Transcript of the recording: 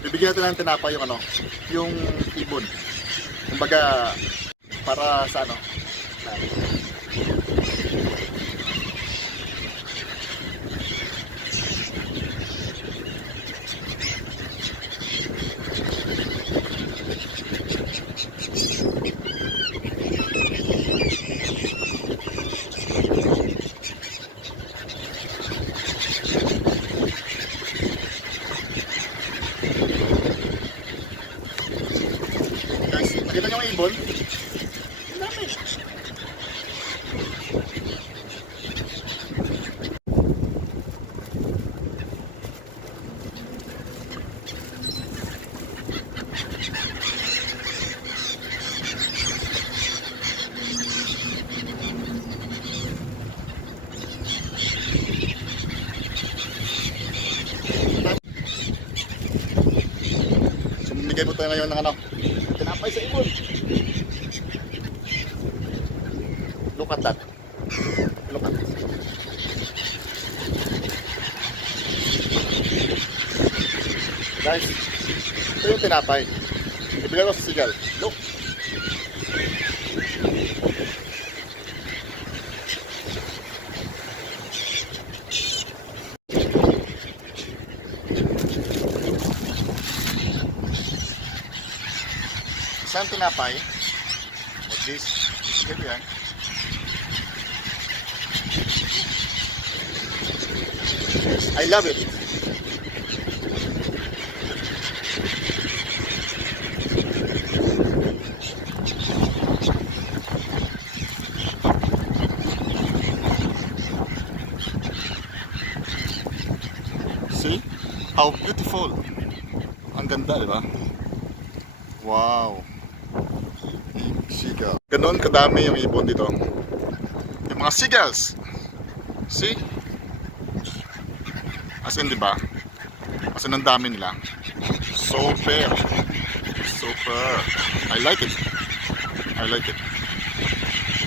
Bibigyan natin ng tinapay yung yung ibon. Kumbaga, para sa guys, makita nyo yung ibon? Ang dami. So, bigay po tayo ngayon ng tinapay sa ibon. Look at that. Look at that. Guys, ito yung tinapay. Ibigay ko sa Seagulls. Look. Isang tinapay. Like this. Ganyan. I love it. See? How beautiful. Ang ganda, di ba? Wow. Seagull. Ganon kadami yung ibon dito. Yung mga seagulls. See? As in, diba? As in, ang dami nila. Super. Super. I like it. I like it.